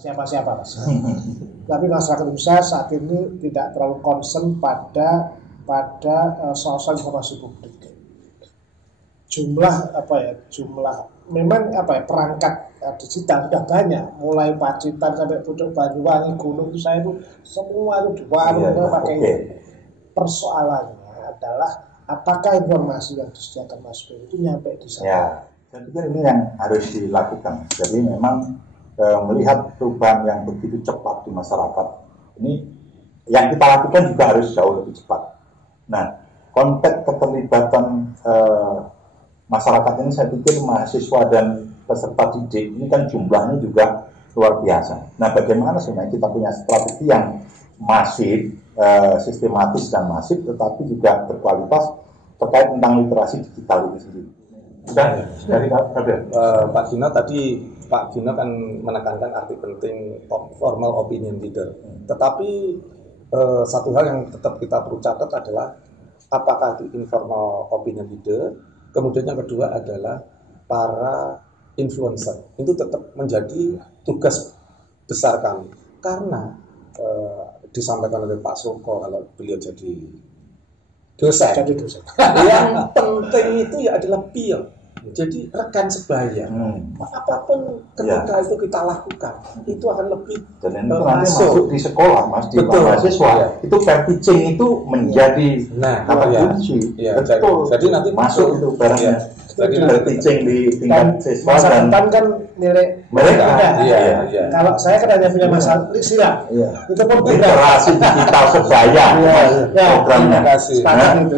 siapa-siapa Mas. Tapi masyarakat Indonesia saat ini tidak terlalu concern pada soal informasi publik. Jumlah memang perangkat digital sudah banyak, mulai Pacitan sampai Pucuk Banyuwangi, Gunung itu saya itu semua itu pakai itu. Persoalannya adalah apakah informasi yang disediakan Mas Bey itu nyampe di sana? Ya, saya pikir ini yang harus dilakukan. Jadi memang melihat perubahan yang begitu cepat di masyarakat ini, yang kita lakukan juga harus jauh lebih cepat. Nah, konteks keterlibatan masyarakat ini saya pikir mahasiswa dan peserta didik ini kan jumlahnya juga luar biasa. Nah, bagaimana sebenarnya kita punya strategi yang masif, sistematis dan masif, tetapi juga berkualitas terkait tentang literasi digital itu sendiri. Dari Pak Gino kan menekankan arti penting formal opinion leader. Tetapi satu hal yang tetap kita perlu catat adalah apakah itu informal opinion leader. Kemudian yang kedua adalah para influencer. Itu tetap menjadi tugas besar kami. Karena disampaikan oleh Pak Suko kalau beliau jadi dosen. Yang penting itu ya adalah peer. Jadi rekan sebaya. Apapun ketika itu kita lakukan, itu akan lebih dan itu nanti masuk di sekolah, Mas, di mahasiswa. Ya. Itu fair teaching itu menjadi kata kunci. Betul. Jadi nanti masuk itu barangnya. Jadi fair teaching di tingkat siswa dan kan milik mereka. Iya. Kalau saya kan hanya punya masalah sila. Itu pun literasi digital sebaya. Programnya.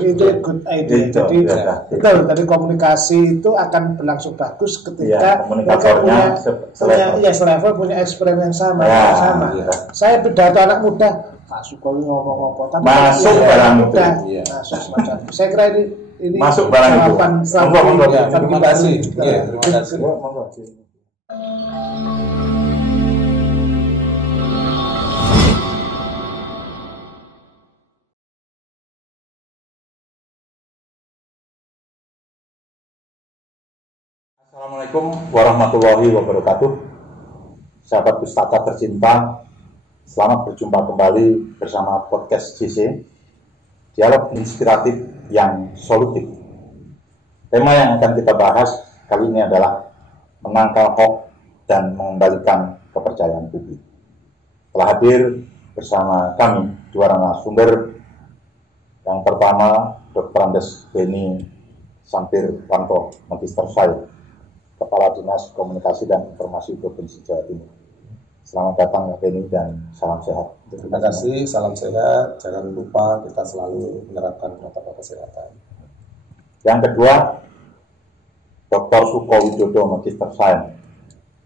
Itu good idea. Jadi betul. Tadi komunikasi itu akan berlangsung bagus ketika mereka punya selevel, punya experience yang sama. Saya pidato anak muda, Pak Sukowi ngomong apa, tapi masuk barang muda. Masuk semacam. Saya kira ini masuk barang itu. Terima kasih. Terima kasih. Assalamualaikum warahmatullahi wabarakatuh. Sahabat pustaka tercinta, selamat berjumpa kembali bersama podcast JC, dialog inspiratif yang solutif. Tema yang akan kita bahas kali ini adalah menangkal hoax dan mengembalikan kepercayaan publik. Telah hadir bersama kami dua narasumber. Yang pertama, Dr. Andes Beni Sampirwanto, Magister Sains, Kepala Dinas Komunikasi dan Informasi Provinsi Jawa Timur. Selamat datang Pak Beni dan salam sehat. Terima kasih, salam sehat. Jangan lupa kita selalu menerapkan protokol kesehatan. Yang kedua, Dr. Suko Widodo, Magister Sains,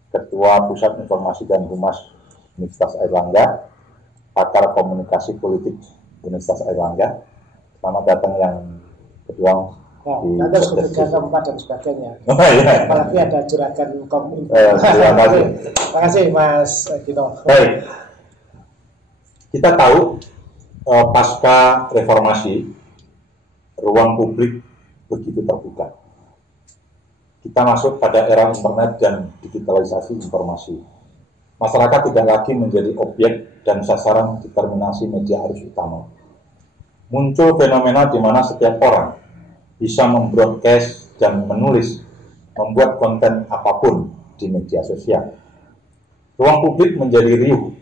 Ketua Pusat Informasi dan Humas Universitas Airlangga, Pakar Komunikasi Politik Universitas Airlangga. Selamat datang yang kedua. Nanti ketiga, keempat dan sebagainya. Apalagi ada juragan kominfo. Terima kasih Mas Gino. Baik. Kita tahu pasca reformasi ruang publik begitu terbuka. Kita masuk pada era internet dan digitalisasi informasi. Masyarakat tidak lagi menjadi objek dan sasaran determinasi media arus utama. Muncul fenomena di mana setiap orang bisa membroadcast dan menulis, membuat konten apapun di media sosial. Ruang publik menjadi riuh,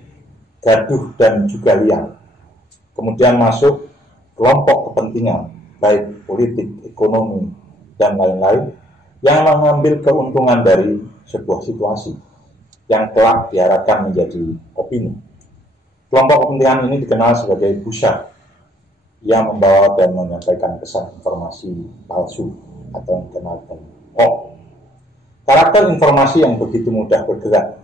gaduh dan juga liar. Kemudian masuk kelompok kepentingan, baik politik, ekonomi, dan lain-lain, yang mengambil keuntungan dari sebuah situasi yang kelak diharapkan menjadi opini. Kelompok kepentingan ini dikenal sebagai busa, yang membawa dan menyampaikan kesan informasi palsu atau yang dikenal dengan hoax. Karakter informasi yang begitu mudah bergerak,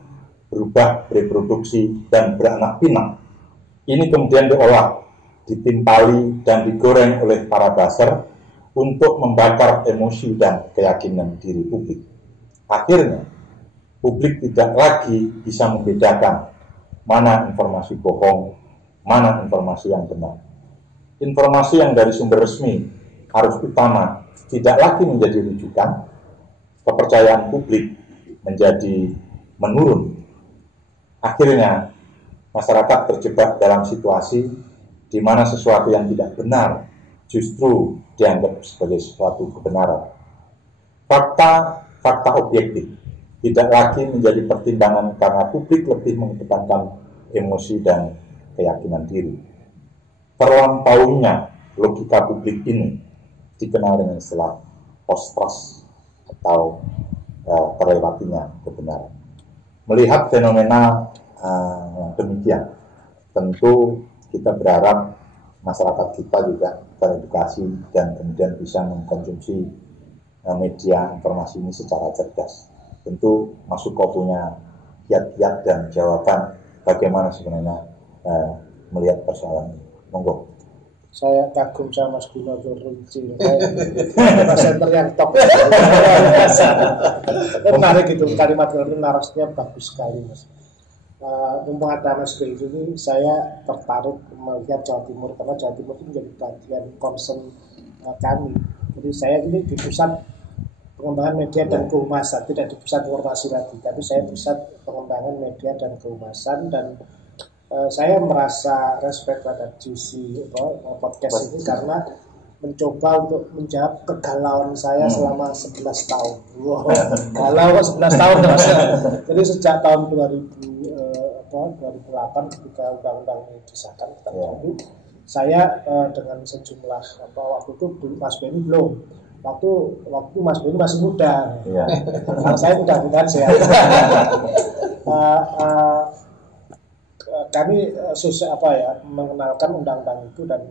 berubah, bereproduksi, dan beranak pinak, ini kemudian diolah, ditimpali, dan digoreng oleh para buzzer untuk membakar emosi dan keyakinan diri publik. Akhirnya, publik tidak lagi bisa membedakan mana informasi bohong, mana informasi yang benar. Informasi yang dari sumber resmi harus utama tidak lagi menjadi rujukan, kepercayaan publik menjadi menurun. akhirnya masyarakat terjebak dalam situasi di mana sesuatu yang tidak benar justru dianggap sebagai sesuatu kebenaran. Fakta objektif tidak lagi menjadi pertimbangan karena publik lebih mengedepankan emosi dan keyakinan diri. Terlampaunya logika publik ini dikenal dengan istilah post-trust atau terlewatinya kebenaran. Melihat fenomena yang demikian, tentu kita berharap masyarakat kita juga teredukasi dan kemudian bisa mengkonsumsi media informasi ini secara cerdas. Tentu Mas Suko punya kiat-kiat dan jawaban bagaimana sebenarnya melihat persoalan ini. Monggo. Saya kagum sama Mas Gino Rinci, presenter yang top. Menarik itu kalimat itu, narasinya bagus sekali, Mas. Mumpung ada Mas Gino ini, saya tertarik melihat Jawa Timur karena Jawa Timur itu menjadi bagian concern kami. Jadi saya ini di pusat pengembangan media dan kehumasan, tidak di pusat informasi lagi, tapi saya pusat pengembangan media dan kehumasan, dan saya merasa respect pada GC podcast ini karena mencoba untuk menjawab kegalauan saya selama 11 tahun. Wow, galau 11 tahun Mas. Jadi sejak tahun 2008 ketika undang-undang ini disahkan, saya dengan sejumlah waktu itu Mas Benny belum. Waktu Mas Benny masih muda. Kalau saya mudah-mudahan sehat. Kami mengenalkan undang-undang itu dan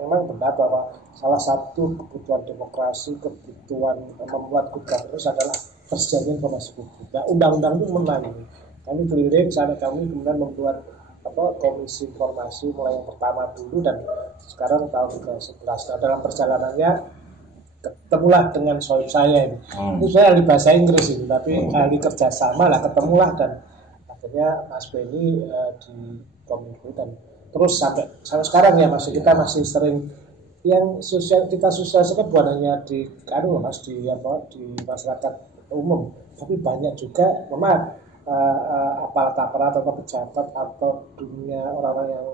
memang benar bahwa salah satu kebutuhan demokrasi, kebutuhan membuat good governance adalah terjadinya informasi publik. Nah, undang-undang itu menang. Kami keliling sana, kami kemudian membuat komisi informasi mulai yang pertama dulu dan sekarang tahun ke-11. Nah, dalam perjalanannya ketemulah dengan sohib saya ini. Itu saya ahli bahasa Inggris ini, tapi ahli kerjasama lah, ketemulah dan akhirnya Mas Benny di Kominfo dan terus sampai sekarang ya Mas, kita masih sering yang kita sosialisasikan bukan hanya di Mas di masyarakat umum, tapi banyak juga aparat-aparat atau pejabat atau dunia orang-orang yang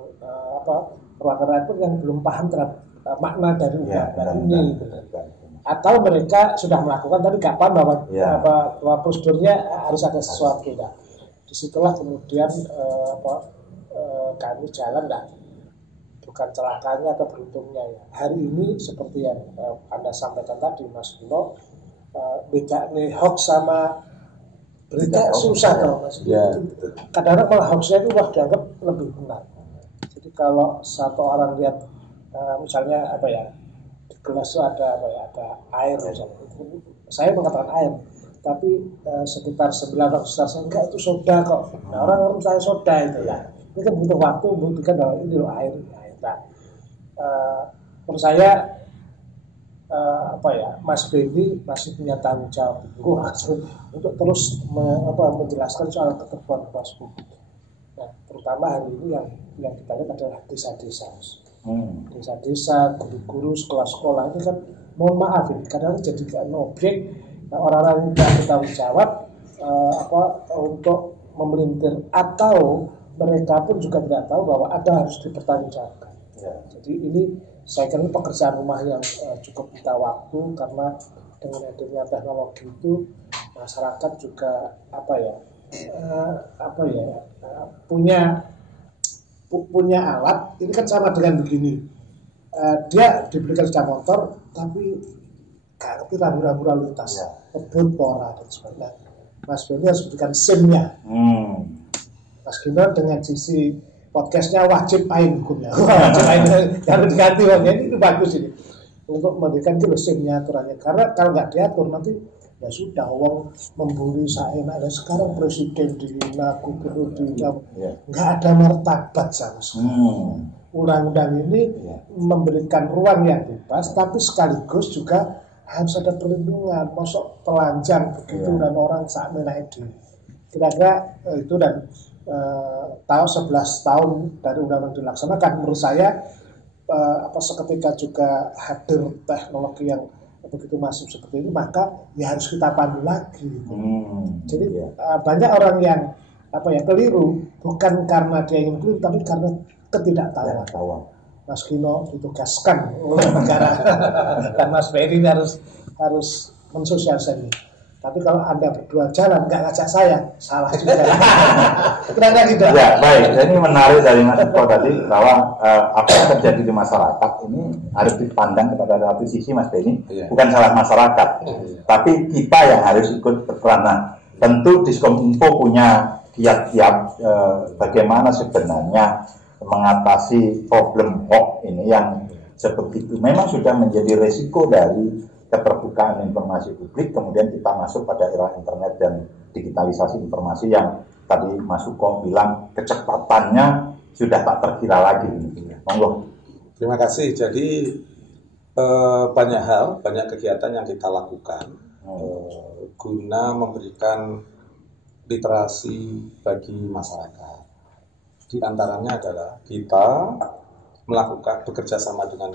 perwakilan pun yang belum paham terhadap makna dari undang-undang ini. Atau mereka sudah melakukan tapi nggak paham bahwa prosedurnya harus ada sesuatu. Disitulah kemudian kami jalan bukan celakanya atau beruntungnya ya. Hari ini seperti yang Anda sampaikan tadi Mas Gino, beda nih hoax sama berita susah dong Mas. Kadang-kadang malah hoaxnya itu dianggap lebih benar. Jadi kalau satu orang lihat misalnya di gelas itu ada air misalnya, saya mengatakan air. Tapi sekitar 9 orang saya enggak itu soda kok. Nah, orang saya soda itu ya. Ini kan butuh waktu membuktikan bahwa ini loh air. Nah, menurut saya Mas Benny masih punya tanggung jawab untuk terus menjelaskan soal keterbukaan informasi publik. Nah, terutama hari ini yang kita lihat adalah desa-desa. Desa-desa, guru-guru, sekolah-sekolah ini kan mohon maaf ini kadang jadi objek. Nah, orang-orang yang tidak bertanggung jawab untuk memelintir atau mereka pun juga tidak tahu bahwa ada harus dipertanggungjawabkan. Jadi ini saya kira pekerjaan rumah yang cukup kita waktu karena dengan adanya teknologi itu masyarakat juga punya alat. Ini kan sama dengan begini, dia diberikan sepeda motor tapi gak ngerti rambu-rambu lalu lintas, kebut pora dan sebagainya. Mas Benny harus berikan SIM-nya. Mas Gino dengan sisi podcastnya wajib main hukumnya, wajib main harus diganti ini bagus ini untuk memberikan SIM-nya aturannya. Karena kalau nggak diatur nanti ya sudah orang membuli saya. Sekarang presiden dihina, gubernur dihina, nggak ada martabat sama sekali. Undang-undang ini memberikan ruang yang bebas, tapi sekaligus juga harus ada perlindungan, masuk telanjang begitu dan orang saat menaik diri. Kira-kira itu dan tahun 11 tahun dari undang-undang dilaksanakan, menurut saya seketika juga hadir teknologi yang begitu masif seperti ini, maka ya harus kita pandu lagi. Jadi banyak orang yang keliru, bukan karena dia ingin keliru, tapi karena ketidaktahuan. Mas Gino ditugaskan oleh negara dan Mas Ferry harus mensosialisasi. Tapi kalau Anda berdua jalan nggak ngajak saya, salah juga. Kira-kira gitu. Ya, baik. Ini menarik dari Mas Eko tadi bahwa apa yang terjadi di masyarakat ini harus dipandang kepada satu sisi, Mas Benny. Bukan salah masyarakat, tapi kita yang harus ikut berperan. Nah, tentu Diskominfo punya kiat-kiat bagaimana sebenarnya mengatasi problem hoax ini yang seperti itu. Memang sudah menjadi resiko dari keterbukaan informasi publik, kemudian kita masuk pada era internet dan digitalisasi informasi yang tadi Mas Suko bilang kecepatannya sudah tak terkira lagi. Monggo. Terima kasih. Jadi banyak kegiatan yang kita lakukan guna memberikan literasi bagi masyarakat. Di antaranya adalah kita bekerja sama dengan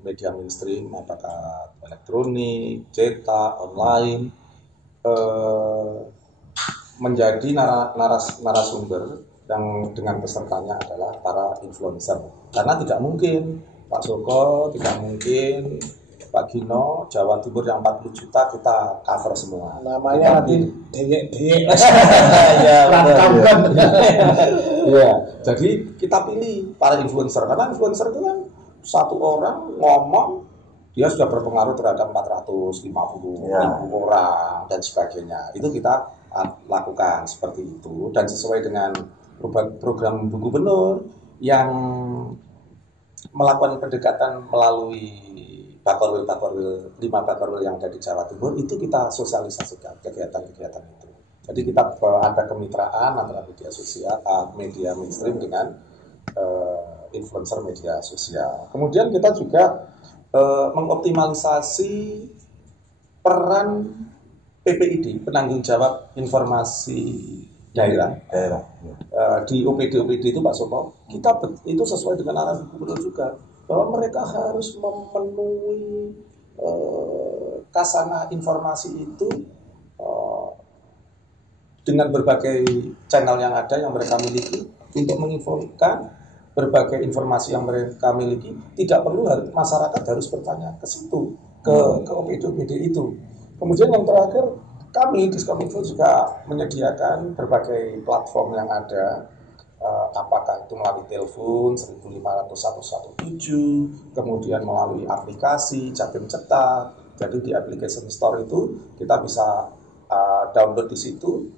media mainstream, apakah elektronik, cetak, online, menjadi narasumber yang dengan pesertanya adalah para influencer. Karena tidak mungkin Pak Joko, tidak mungkin Pak Gino, Jawa Timur yang 40 juta kita cover semua. Namanya nanti deyek-deyek. Ya, jadi kita pilih para influencer, karena influencer itu kan satu orang ngomong dia sudah berpengaruh terhadap 450 ribu orang dan sebagainya. Itu kita lakukan seperti itu dan sesuai dengan program Bu Gubernur yang melakukan pendekatan melalui bakorwil 5 bakorwil yang ada di Jawa Timur, itu kita sosialisasikan kegiatan-kegiatan itu. Jadi kita ada kemitraan antara media sosial, media mainstream dengan influencer media sosial. Kemudian kita juga mengoptimalisasi peran PPID, penanggung jawab informasi daerah. Di OPD itu Pak Soko, kita itu sesuai dengan arahan Gubernur juga, bahwa mereka harus memenuhi kasanah informasi itu dengan berbagai channel yang ada yang mereka miliki untuk menginfokan berbagai informasi yang mereka miliki. Tidak perlu masyarakat harus bertanya ke situ, ke OPD itu. Kemudian yang terakhir, kami Diskominfo juga menyediakan berbagai platform yang ada, apakah itu melalui telepon 15500 kemudian melalui aplikasi Jatim Cetak. Jadi di application store itu kita bisa download di situ.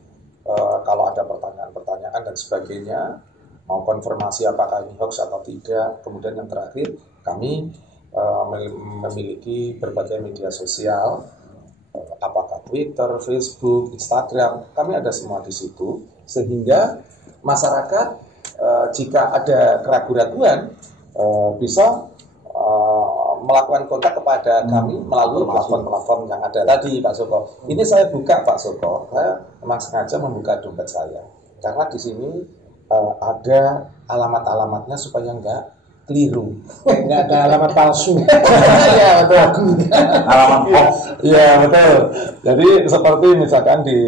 Kalau ada pertanyaan-pertanyaan dan sebagainya, mau konfirmasi apakah ini hoax atau tidak. Kemudian yang terakhir, kami memiliki berbagai media sosial, apakah Twitter, Facebook, Instagram, kami ada semua di situ, sehingga masyarakat jika ada keraguan-keraguan bisa melakukan kontak kepada kami melalui platform-platform yang ada tadi, Pak Soko. Ini saya buka, Pak Soko, saya memang sengaja membuka dompet saya, karena di sini ada alamat-alamatnya supaya nggak keliru, nggak ada alamat palsu. Iya betul. Alamat hoax. Iya betul. Jadi seperti misalkan di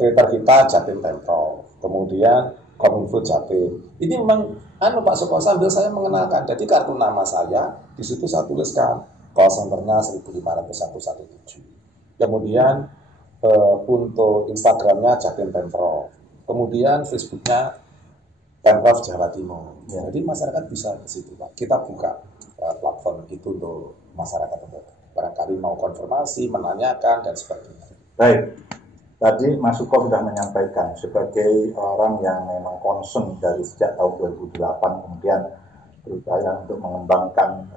Twitter kita Jatim Pemprov, kemudian Kominfo Jatim. Ini memang Pak Soko, sambil saya mengenalkan. Jadi kartu nama saya di situ saya tuliskan call centernya 1500117. Kemudian untuk Instagramnya Jatim Pemprov. Kemudian Facebooknya Pemprov Jawa Timur. Ya, jadi masyarakat bisa ke situ, Pak. Kita buka platform itu untuk masyarakat untuk barangkali mau konfirmasi, menanyakan dan sebagainya. Baik. Tadi Mas Suko sudah menyampaikan sebagai orang yang memang concern dari sejak tahun 2008 kemudian berupaya untuk mengembangkan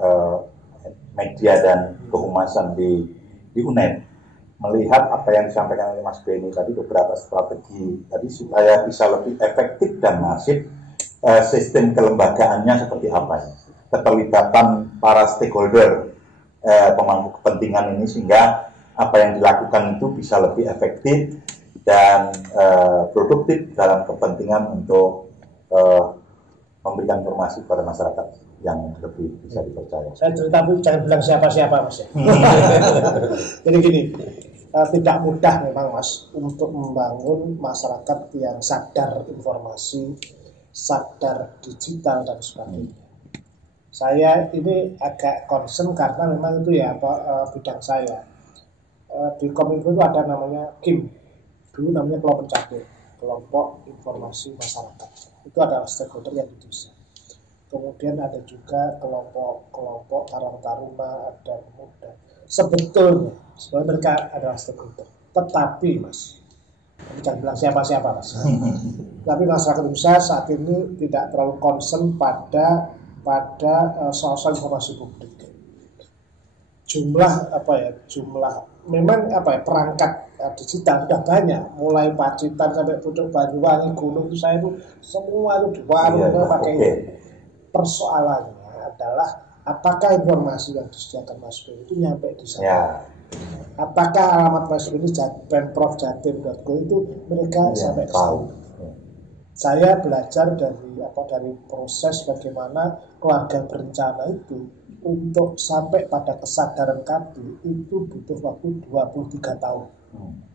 media dan kehumasan di UNED. Melihat apa yang disampaikan oleh Mas Benny tadi, beberapa strategi tadi supaya bisa lebih efektif dan masif, sistem kelembagaannya seperti apa, keterlibatan para stakeholder pemangku kepentingan ini, sehingga apa yang dilakukan itu bisa lebih efektif dan produktif dalam kepentingan untuk memberikan informasi kepada masyarakat yang lebih bisa dipercaya. Saya cerita, jangan bilang siapa-siapa, Mas. Jadi gini, tidak mudah memang Mas untuk membangun masyarakat yang sadar informasi, sadar digital dan sebagainya. Saya ini agak concern karena memang itu ya bidang saya. Di Kominfo itu ada namanya KIM, dulu namanya kelompok catur, kelompok informasi masyarakat. Itu adalah stakeholder yang di desa. Kemudian ada juga kelompok Karang Taruna, ada muda. Sebetulnya mereka adalah stakeholder. Tetapi Mas, jangan bilang siapa-siapa Mas. Tapi masyarakat Indonesia saat ini tidak terlalu concern pada soal informasi publik. Jumlah memang perangkat digital sudah banyak, mulai Pacitan sampai Pucuk Banyuwangi, Gunung itu saya itu semua itu pakai ini. Persoalannya adalah apakah informasi yang disediakan Mas Ben itu nyampe di sana? Ya. Apakah alamat Mas Ben itu pemprov.jatim.go itu mereka sampai ke sana? Saya belajar dari proses bagaimana keluarga berencana itu untuk sampai pada kesadaran kabel itu butuh waktu 23 tahun.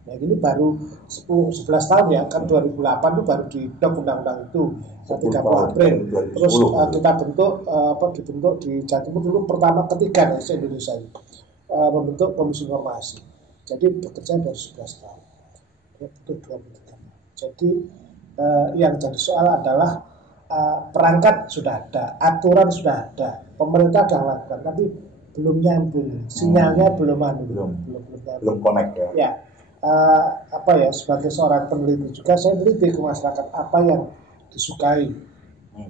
Nah ini baru 11 tahun ya, kan 2008 itu baru didok undang-undang itu 30 April. Terus kita dibentuk di Jatim dulu pertama ketiga di Indonesia ini membentuk komisi informasi. Jadi bekerja dari 11 tahun. Dia butuh 23 tahun. Jadi yang jadi soal adalah perangkat sudah ada, aturan sudah ada, pemerintah sudah lakukan, tapi belum nyambung, sinyalnya belum connect ya. Ya, sebagai seorang peneliti juga saya meneliti ke masyarakat apa yang disukai,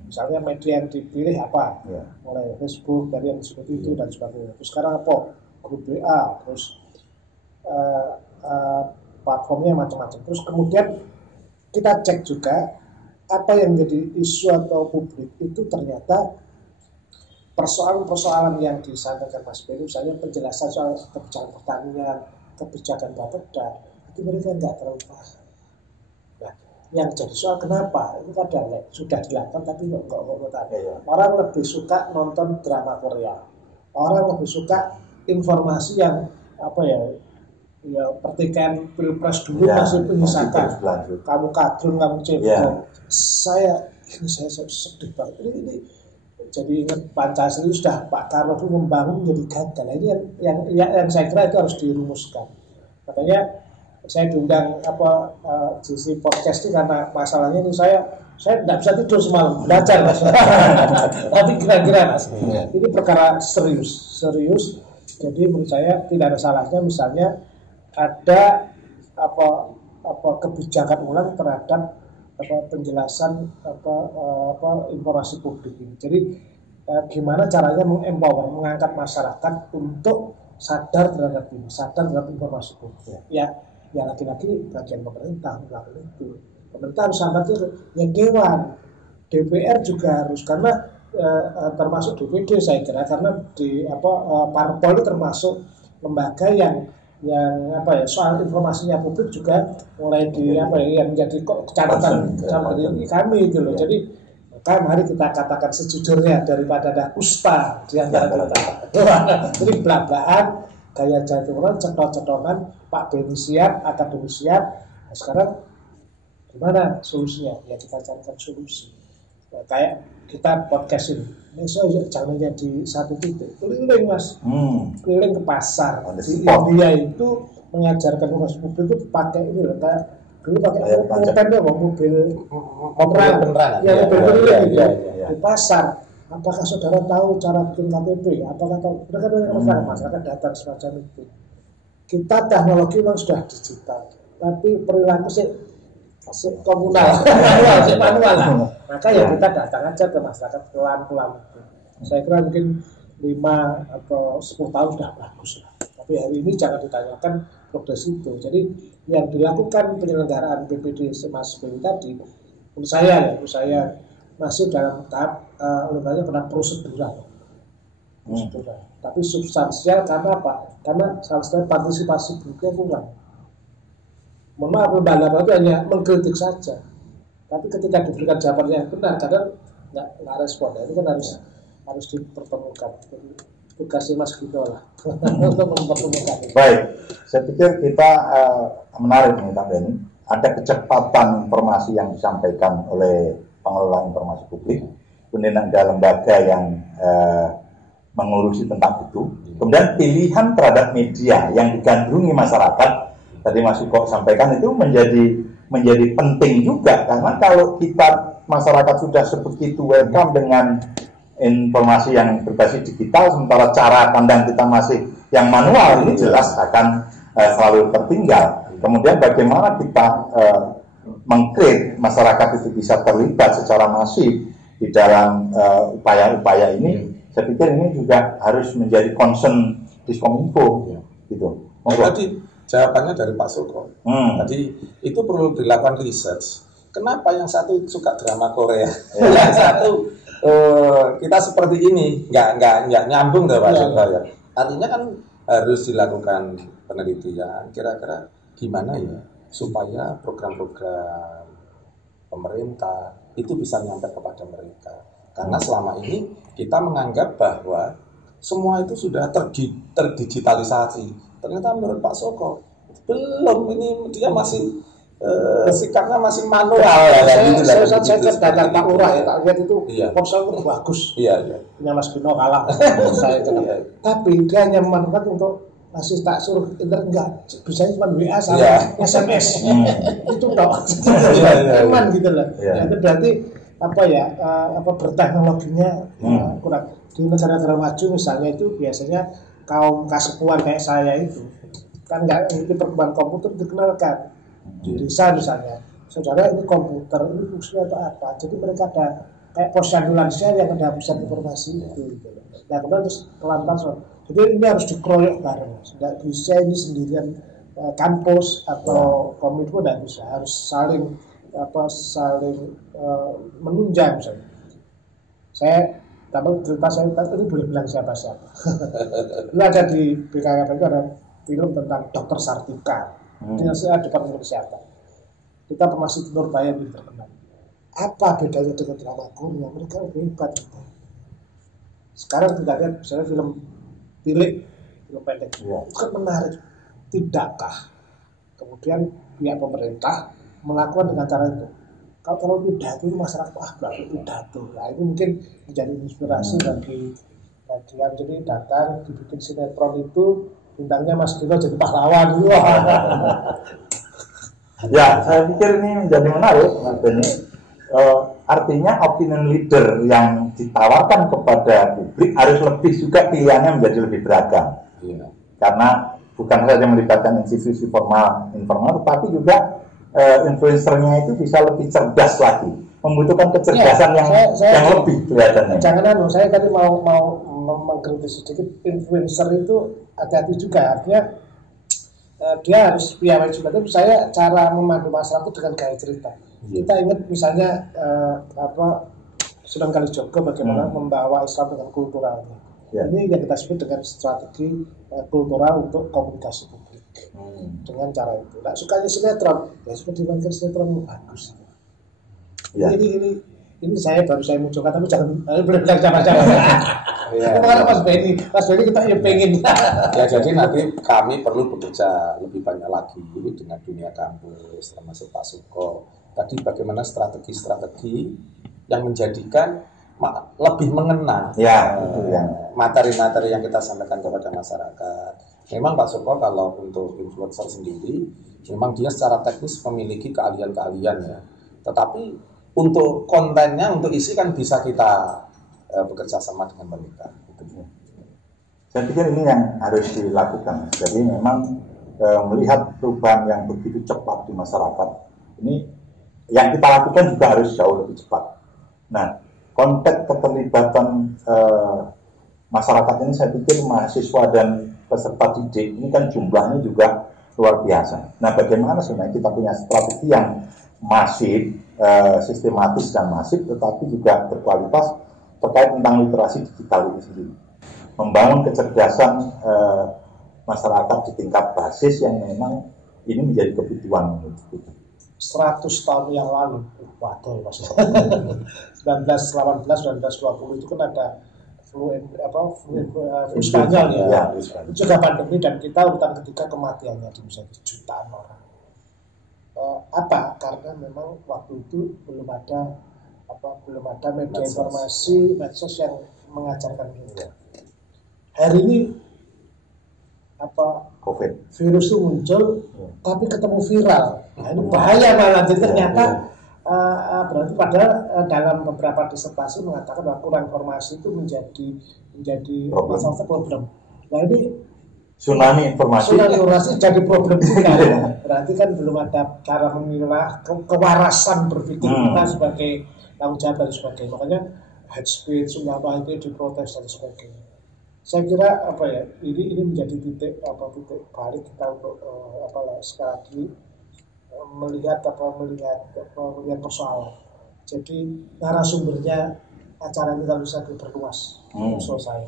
misalnya media yang dipilih apa, mulai Facebook dari yang seperti itu dan sebagainya. Terus sekarang apa? Grup WA, terus platformnya macam-macam. Terus kemudian kita cek juga apa yang menjadi isu atau publik itu ternyata persoalan-persoalan yang disampaikan Mas Ben, misalnya penjelasan soal kebijakan pertanian, kebijakan Bapeda, itu mereka nggak terlalu paham. Nah, yang jadi soal kenapa? Itu kadang sudah dilakukan tapi nggak tahu. Orang lebih suka nonton drama Korea, orang lebih suka informasi yang pertikaian pilpres dulu masih penyisakan. Kamu kadrun, kamu cebol. Saya sedih banget. Ini jadi ingat Pancasila sudah Pak Karno itu membangun menjadi gagal. Ini yang saya kira itu harus dirumuskan. Makanya saya diundang JC podcast ini karena masalahnya ini saya tidak bisa tidur semalam belajar Mas. Tapi kira-kira Mas, ini perkara serius. Jadi menurut saya tidak ada salahnya misalnya ada kebijakan ulang terhadap penjelasan informasi publik ini. Jadi gimana caranya mengempower, mengangkat masyarakat untuk sadar terhadap ini, sadar terhadap informasi publik. Ya lagi-lagi bagian pemerintah melakukan itu. Pemerintah harus sadar itu, ya Dewan, DPR juga harus, karena termasuk DPD saya kira, karena di parpol itu termasuk lembaga yang soal informasinya publik juga mulai yang menjadi catatan ini kami itu loh. Jadi maka mari kita katakan sejujurnya daripada ada kusta di antara kita. Jadi belak-belakan, gaya jatuhan, cetot-cetotan, Pak Beni siap, akademi siap. Nah, sekarang gimana solusinya? Ya kita carikan solusi. Nah, kayak kita podcast ini jangan jadi satu titik, keliling Mas, keliling ke pasar. Di India itu mengajarkan informasi publik itu pakai ini loh, kayak dulu pakai mobil penerangan, mobil keliling di pasar. Apakah saudara tahu cara bikin KTP? Apakah tahu? Mereka masyarakat datang semacam itu. Kita teknologi memang sudah digital, tapi perilaku komunal, manual lah. Maka ya kita datang aja ke masyarakat pelan-pelan. Saya kira mungkin 5 atau 10 tahun sudah bagus lah. Tapi hari ini jangan ditanyakan progres itu. Jadi yang dilakukan penyelenggaraan BPD Mas Ben tadi, menurut saya masih dalam tahap pada prosedural. Tapi substansial karena apa? Karena salah satu partisipasi publiknya kurang. Mohon maaf, lembaga itu hanya mengkritik saja. Tapi ketika diberikan jawaban yang benar, kadang nggak respon. Itu kan harus dipertemukan. Jadi tugasnya Mas Guno lah untuk mempertemukan. Baik, saya pikir kita menarik nih Pak Benny. Ada kecepatan informasi yang disampaikan oleh pengelola informasi publik, kemudian ada lembaga yang mengurusi tentang itu, kemudian pilihan terhadap media yang digandrungi masyarakat, tadi Mas Suko sampaikan itu menjadi penting juga, karena kalau kita masyarakat sudah sebegitu welcome dengan informasi yang berbasis digital, sementara cara pandang kita masih yang manual, ini jelas akan selalu tertinggal. Kemudian bagaimana kita mengkreat masyarakat itu bisa terlibat secara masif di dalam upaya-upaya ini, saya pikir ini juga harus menjadi concern Diskominfo, gitu. Tadi jawabannya dari Pak Suko. Tadi itu perlu dilakukan research. Kenapa yang satu suka drama Korea, yang satu kita seperti ini, nggak nyambung deh Pak Suko ya. Artinya kan harus dilakukan penelitian. Kira-kira gimana ya supaya program-program pemerintah itu bisa nyampe kepada mereka. Karena selama ini kita menganggap bahwa semua itu sudah terdigitalisasi. Ternyata menurut Pak Suko belum, ini dia masih sikapnya masih manual ya. Saya datang Pak Lurah ya, tak lihat itu ponsel itu bagus. Punya Mas Guno kalah. Saya tapi dia hanya memanfaatkan untuk masih tak suruh internet, enggak bisa cuma WA sama SMS itu dong. Aman gitu loh. Itu berarti berteknologinya kurang. Di negara-negara maju misalnya itu biasanya kaum kasepuan kayak saya itu kan nggak ngerti perkembangan komputer, dikenalkan di desa misalnya, saudara ini komputer ini fungsinya apa, jadi mereka ada kayak posyandulansia yang ada pusat informasi itu gitu. Nah kemudian terus pelan-pelan, jadi ini harus dikeroyok bareng, tidak bisa ini sendirian. Kampus atau kominfo tidak bisa, harus saling menunjang misalnya. Saya cerita saya ini boleh bilang siapa-siapa. Ini ada di BKKP itu ada film tentang Dokter Sartika dengan Departemen Kesehatan. Kita masih di Nurbaya yang terkenal. Apa bedanya dengan drama Korea? Mereka lebih hebat. Sekarang kita lihat misalnya film Tilik, film pendek, itu kan menarik. Tidakkah kemudian pihak pemerintah melakukan dengan cara itu? Kalau pidato itu masyarakat berarti pidato. Nah ini mungkin menjadi inspirasi bagi yang jadi datang dibikin sinetron itu bintangnya Mas Guno jadi pahlawan. Ya, saya pikir ini menjadi menarik, Mas Benny. Artinya opinion leader yang ditawarkan kepada publik harus lebih juga pilihannya menjadi lebih beragam. Karena bukan saja melibatkan institusi formal, informal, tetapi juga influencernya itu bisa lebih cerdas lagi, membutuhkan kecerdasan yang lebih kelihatannya. Jangan saya tadi mau mengkritisi sedikit, influencer itu hati-hati juga, artinya dia harus piawai juga. Tapi saya cara memandu masyarakat dengan gaya cerita. Kita ingat misalnya Sunan Kalijogo bagaimana membawa Islam dengan kulturalnya. Ini yang kita sebut dengan strategi kultural untuk komunikasi publik. Dengan cara itu. Nah, sukanya sinetron, ya sudah dipanggil sinetron bagus. Ini saya munculkan, tapi jangan boleh bilang sama-sama. Kemarin Mas Benny kita ya pengen. Ya jadi nanti kami perlu bekerja lebih banyak lagi dengan dunia kampus, termasuk Pak Suko. Tadi bagaimana strategi-strategi yang menjadikan lebih mengena materi-materi yang kita sampaikan kepada masyarakat. Memang Pak Suko kalau untuk influencer sendiri, memang dia secara teknis memiliki keahlian-keahlian ya. Tetapi untuk kontennya, untuk isi kan bisa kita bekerja sama dengan mereka. Saya pikir ini yang harus dilakukan. Jadi memang melihat perubahan yang begitu cepat di masyarakat, ini yang kita lakukan juga harus jauh lebih cepat. Nah, konteks keterlibatan masyarakat ini saya pikir mahasiswa dan peserta didik ini kan jumlahnya juga luar biasa. Nah, bagaimana sebenarnya kita punya strategi yang masif, sistematis dan masif, tetapi juga berkualitas terkait tentang literasi digital itu sendiri. Membangun kecerdasan masyarakat di tingkat basis yang memang ini menjadi kebutuhan. 100 tahun yang lalu, waduh Mas. 1918, 1920 itu kan ada flu Spanyol ya. Itu juga pandemi dan kita urutan ketiga kematiannya bisa jutaan orang. Karena memang waktu itu belum ada media informasi, medsos yang mengajarkan kita. Hari ini COVID. Virus itu muncul, tapi ketemu viral. Nah, ini bahaya malah. Jadi ternyata berarti padahal dalam beberapa disertasi mengatakan bahwa kurang informasi itu menjadi masalah problem. Nah ini tsunami informasi jadi problem juga. Berarti kan belum ada cara memilah kewarasan berpikir kita sebagai tanggung jawab dan sebagainya. Makanya hate speech, ulama itu diprotes dan sebagainya. Saya kira ini menjadi titik balik kita untuk sekali lagi melihat persoalan. Jadi narasumbernya acara ini kalau bisa diperluas selesai.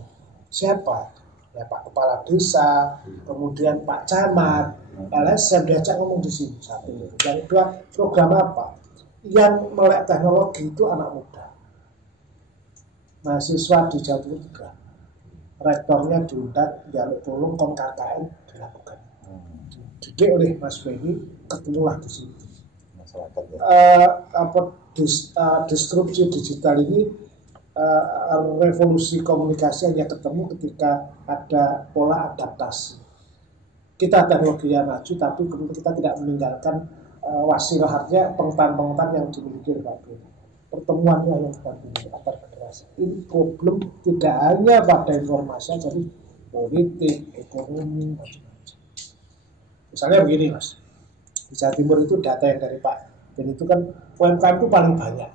Siapa? Ya Pak Kepala Desa, kemudian Pak Camat, LSM diajak ngomong di sini. Satu. Yang kedua, program apa? Yang melek teknologi itu anak muda. Mahasiswa di Jawa Timur juga. Rektornya diundang, dialog tolong KKN dilakukan. Dididik oleh Mas Benny, ketemulah di sini. Masyarakat disrupsi digital ini, revolusi komunikasi hanya ketemu ketika ada pola adaptasi. Kita teknologinya maju, tapi kemudian kita tidak meninggalkan wasilah, artinya pengetahuan yang dimiliki oleh Pak Benny. Pertemuannya yang kita pilih antar generasi. Ini problem tidak hanya pada informasi, jadi politik, ekonomi, macam-macam. Misalnya begini Mas, di Jawa Timur itu data yang dari Pak Ben itu kan UMKM itu paling banyak.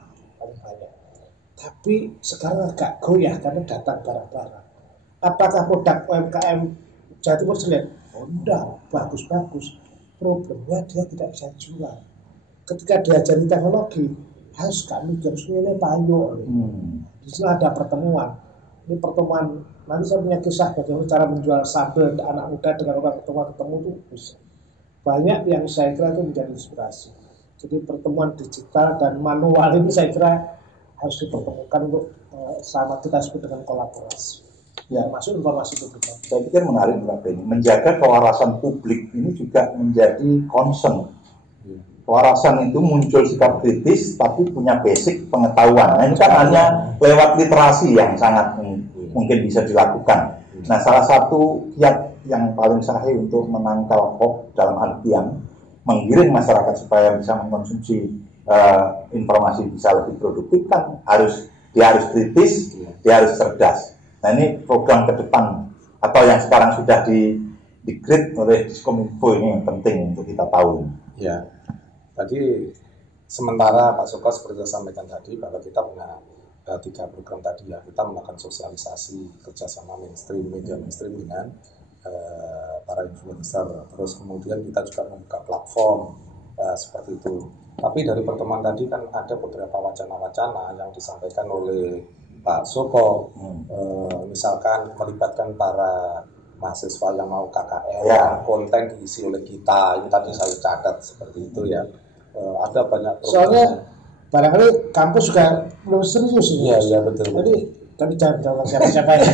Tapi sekarang agak goyah karena datang barang-barang. Apakah produk UMKM Jawa Timur jelek? Oh enggak, bagus-bagus. Problemnya dia tidak bisa jual. Ketika diajari teknologi, harus nilai payo. Di sini ada pertemuan. Ini pertemuan, nanti saya punya kisah bagaimana cara menjual sambal anak muda dengan orang ketemu itu bisa. Banyak yang saya kira itu menjadi inspirasi. Jadi pertemuan digital dan manual ini saya kira harus dipertemukan untuk sama kita sebut dengan kolaborasi. Ya, masuk informasi publik. Saya pikir menarik Pak Benny. Menjaga kewarasan publik ini juga menjadi concern. Kewarasan itu muncul sikap kritis, tapi punya basic pengetahuan. Nah, ini kan hanya lewat literasi yang sangat mungkin bisa dilakukan. Nah, salah satu kiat yang paling sahih untuk menangkal hoax dalam artian menggiring masyarakat supaya bisa mengkonsumsi informasi bisa lebih produktif kan dia harus kritis, dia harus cerdas. Nah, ini program ke depan atau yang sekarang sudah di-grid oleh Diskominfo ini yang penting untuk kita tahu. Ya. Tadi sementara Pak Suko seperti yang sampaikan tadi bahwa kita punya 3 program tadi ya, kita melakukan sosialisasi kerjasama media mainstream dengan para influencer, terus kemudian kita juga membuka platform seperti itu. Tapi dari pertemuan tadi kan ada beberapa wacana-wacana yang disampaikan oleh Pak Suko, misalkan melibatkan para mahasiswa yang mau KKN, konten diisi oleh kita, ini tadi saya catat seperti itu ya. Ada banyak program. Soalnya barangkali kampus juga belum serius ini. Iya betul. Jadi tapi jangan siapa-siapa ya.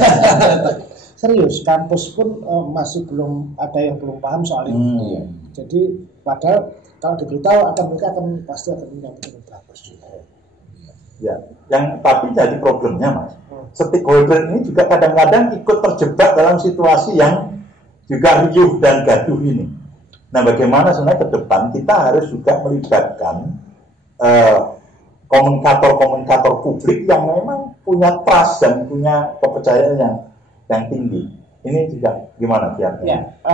Serius, kampus pun masih belum ada yang belum paham soal ini. Jadi padahal kalau diberitahu mereka pasti akan menyampaikan bagus juga. Ya, yang tapi jadi problemnya Mas. Stakeholder ini juga kadang-kadang ikut terjebak dalam situasi yang juga riuh dan gaduh ini. Nah, bagaimana sebenarnya ke depan kita harus juga melibatkan komunikator-komunikator publik yang memang punya trust dan punya kepercayaan yang tinggi. Ini juga gimana kiatnya? Ya,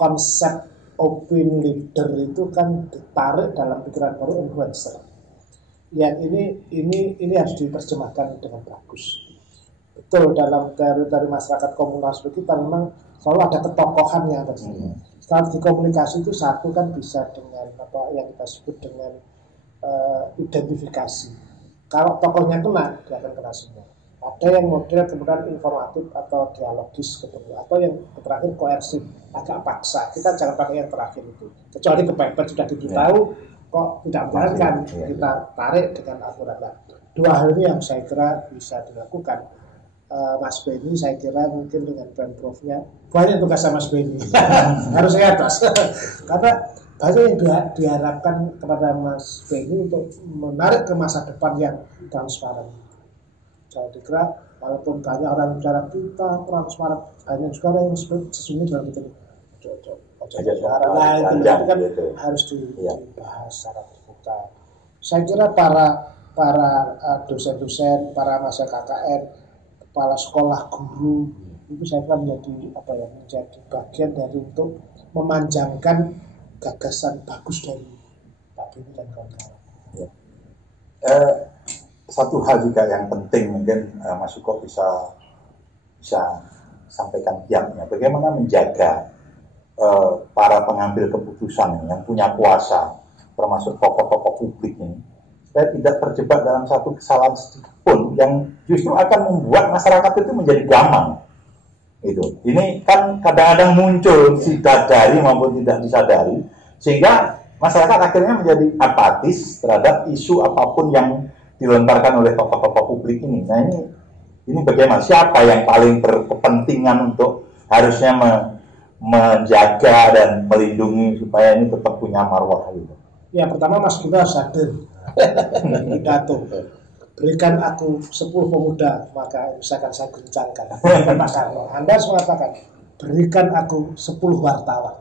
konsep opinion leader itu kan ditarik dalam pikiran baru influencer. Yang ini harus diterjemahkan dengan bagus. Betul, dalam teori masyarakat komunitas kita memang selalu ada ketokohan yang ada di sini. Strategi komunikasi itu satu kan bisa dengan apa yang kita sebut dengan identifikasi. Kalau tokohnya kena, dia akan kena semua. Ada yang model kemudian informatif atau dialogis ketemu, atau yang terakhir koersif, agak paksa. Kita jangan pakai yang terakhir itu. Kecuali kepepet sudah diberitahu, kok tidak menjalankan, kita tarik dengan aturan. Dua hal ini yang saya kira bisa dilakukan. Mas Beni, saya kira mungkin dengan Pemprovnya banyak tugasnya Mas Beni harus saya atas karena banyak yang diharapkan kepada Mas Beni untuk menarik ke masa depan yang transparan. Saya kira walaupun banyak orang bicara kita transparan, banyak juga orang yang sesungguhnya dalam itu nah itu kan harus dibahas secara terbuka. Saya kira para dosen-dosen, para masa KKN, kepala sekolah, guru itu saya kira menjadi bagian dari untuk memanjangkan gagasan bagus dari Pak Beni dan kawan-kawan. Ya. Satu hal juga yang penting mungkin Mas Suko bisa sampaikan kiatnya, bagaimana menjaga para pengambil keputusan yang punya kuasa, termasuk tokoh-tokoh publik ini, supaya tidak terjebak dalam satu kesalahan sedikit pun yang justru akan membuat masyarakat itu menjadi gamang. Itu. Ini kan kadang-kadang muncul disadari maupun tidak disadari, sehingga masyarakat akhirnya menjadi apatis terhadap isu apapun yang dilontarkan oleh tokoh-tokoh publik ini. Nah ini bagaimana? Siapa yang paling berkepentingan untuk harusnya menjaga dan melindungi supaya ini tetap punya marwah gitu? Ya pertama Mas Gino harus sadar pidato. Berikan aku 10 pemuda maka misalkan saya gencangkan. Mas Karno, Anda harus mengatakan berikan aku 10 wartawan.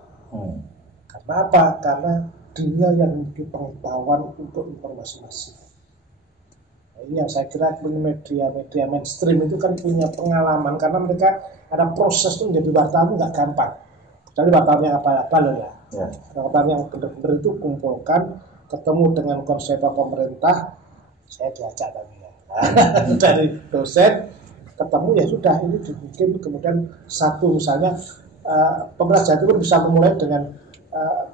Karena apa? Karena dia yang memiliki pengetahuan untuk informasi masif. Nah, ini yang saya kira media mainstream itu kan punya pengalaman karena mereka ada proses itu menjadi wartawan nggak gampang. Kecuali wartawan yang apa-apa loh ya. Wartawan yang benar-benar itu kumpulkan, ketemu dengan konsep pemerintah, saya diajak tadi ya. Dari dosen ketemu ya sudah ini dibikin kemudian satu misalnya Pemerintah Jawa Timur bisa memulai dengan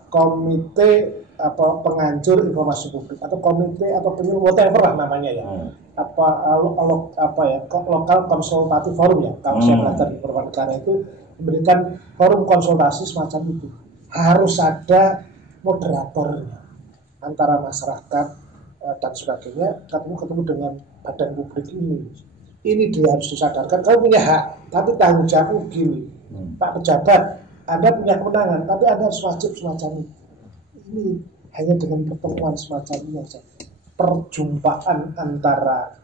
komite penganjur informasi publik atau komite atau penyuluh whatever lah namanya ya. Lokal konsultatif forum ya. Kalau saya belajar di beberapa negara itu memberikan forum konsultasi semacam itu. Harus ada moderatornya antara masyarakat dan sebagainya, ketemu dengan badan publik ini. Ini dia harus disadarkan, kamu punya hak, tapi tanggung jawabmu gini. Pak pejabat, Anda punya kewenangan, tapi Anda harus wajib semacam ini. Ini hanya dengan pertemuan semacam ini saja. Perjumpaan antara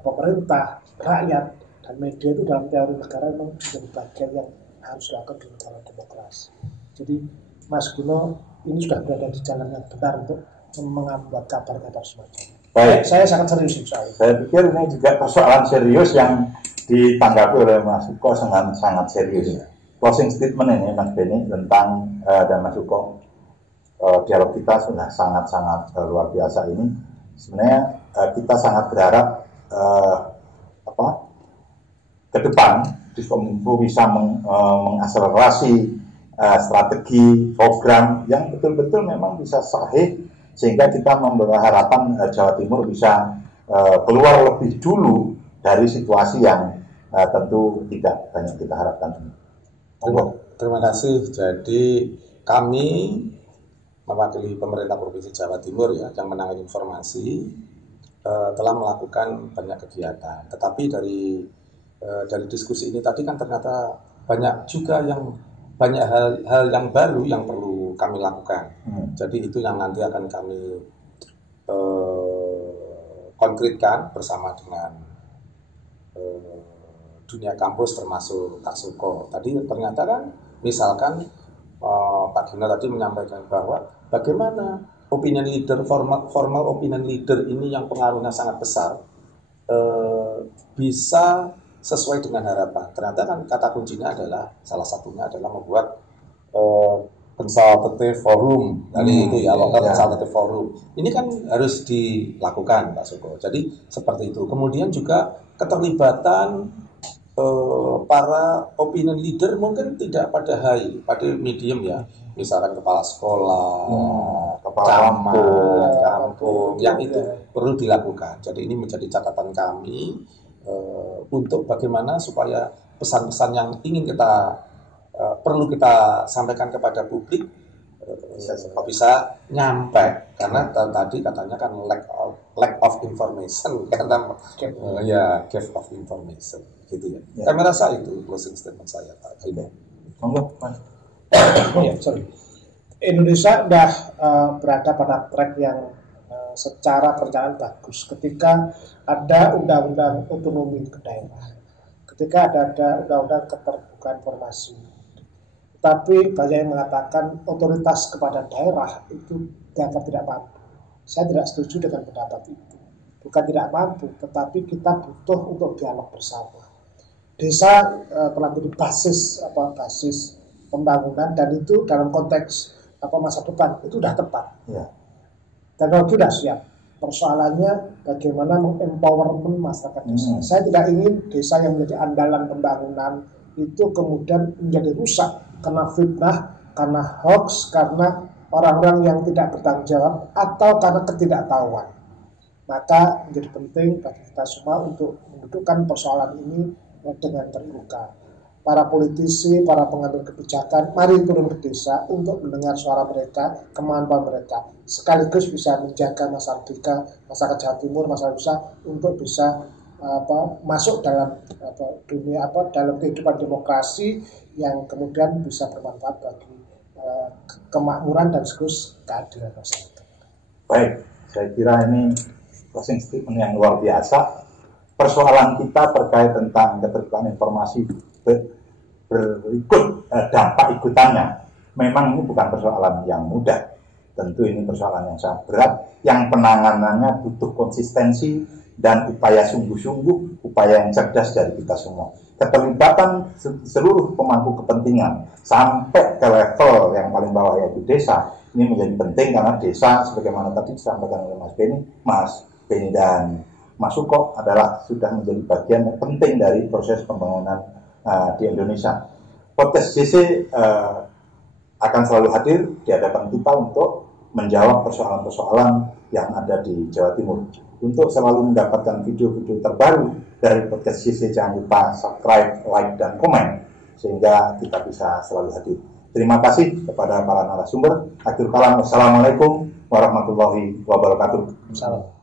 pemerintah, rakyat, dan media itu dalam teori negara memang menjadi bagian yang harus dilakukan di negara demokrasi. Jadi Mas Guno ini sudah berada di jalan yang benar untuk membuat kabar-kabar semacam ini. Baik, saya sangat serius soal ini. Saya pikir ini juga persoalan serius yang ditanggapi oleh Mas Suko sangat serius. Closing statement ini Mas Beni tentang dan Mas Suko, dialog kita sudah sangat luar biasa ini. Sebenarnya kita sangat berharap ke depan Diskominfo bisa mengakselerasi strategi program yang betul-betul memang bisa sahih, sehingga kita membawa harapan Jawa Timur bisa keluar lebih dulu dari situasi yang tentu tidak banyak kita harapkan. Terima kasih. Jadi kami mewakili pemerintah Provinsi Jawa Timur ya, yang menangani informasi, telah melakukan banyak kegiatan. Tetapi dari diskusi ini tadi kan ternyata banyak juga banyak hal yang baru yang perlu kami lakukan. Jadi itu yang nanti akan kami konkretkan bersama dengan dunia kampus termasuk Kak Suko. Tadi ternyata kan misalkan Pak Gino tadi menyampaikan bahwa bagaimana opinion leader, formal opinion leader ini yang pengaruhnya sangat besar bisa sesuai dengan harapan. Ternyata kan kata kuncinya adalah, salah satunya adalah membuat consultative forum. Tadi itu ya, local consultative forum. Ini kan harus dilakukan Pak Suko. Jadi seperti itu. Kemudian juga keterlibatan para opinion leader mungkin tidak pada medium ya. Misalkan kepala sekolah, kampung, yang itu perlu dilakukan. Jadi ini menjadi catatan kami untuk bagaimana supaya pesan-pesan yang ingin perlu kita sampaikan kepada publik bisa nyampe, karena tadi katanya kan lack of information, karena ya gap of information gitu ya. Kami rasa itu closing statement saya, Pak Gino. Sorry. Indonesia sudah berada pada track yang secara perencanaan bagus ketika ada undang-undang otonomi ke daerah, ketika ada undang-undang keterbukaan informasi. Tapi banyak yang mengatakan otoritas kepada daerah itu dianggap tidak mampu. Saya tidak setuju dengan pendapat itu. Bukan tidak mampu, tetapi kita butuh untuk dialog bersama. Desa telah menjadi basis pembangunan, dan itu dalam konteks masa depan itu sudah tepat. Ya. Teknologi sudah siap. Persoalannya bagaimana mengempowerment masyarakat desa. Saya tidak ingin desa yang menjadi andalan pembangunan itu kemudian menjadi rusak karena fitnah, karena hoax, karena orang-orang yang tidak bertanggung jawab, atau karena ketidaktahuan. Maka menjadi penting bagi kita semua untuk mendudukkan persoalan ini dengan terbuka. Para politisi, para pengambil kebijakan, mari turun ke desa untuk mendengar suara mereka, kemampuan mereka, sekaligus bisa menjaga masyarakat Jawa Timur, masyarakat Indonesia untuk bisa masuk dalam dunia dalam kehidupan demokrasi yang kemudian bisa bermanfaat bagi kemakmuran dan sekaligus keadilan masyarakat. Baik, saya kira ini closing statement yang luar biasa. Persoalan kita terkait tentang keterbukaan informasi berikut dampak ikutannya. Memang ini bukan persoalan yang mudah. Tentu ini persoalan yang sangat berat, yang penanganannya butuh konsistensi dan upaya sungguh-sungguh, upaya yang cerdas dari kita semua. Keterlibatan seluruh pemangku kepentingan sampai ke level yang paling bawah yaitu desa, ini menjadi penting karena desa sebagaimana tadi disampaikan oleh Mas Beni dan Mas Suko adalah sudah menjadi bagian yang penting dari proses pembangunan di Indonesia. Podcast JC akan selalu hadir di hadapan kita untuk menjawab persoalan-persoalan yang ada di Jawa Timur. Untuk selalu mendapatkan video-video terbaru dari podcast JC, jangan lupa subscribe, like, dan komen sehingga kita bisa selalu hadir. Terima kasih kepada para narasumber. Akhir kalam, wassalamualaikum warahmatullahi wabarakatuh. Salam.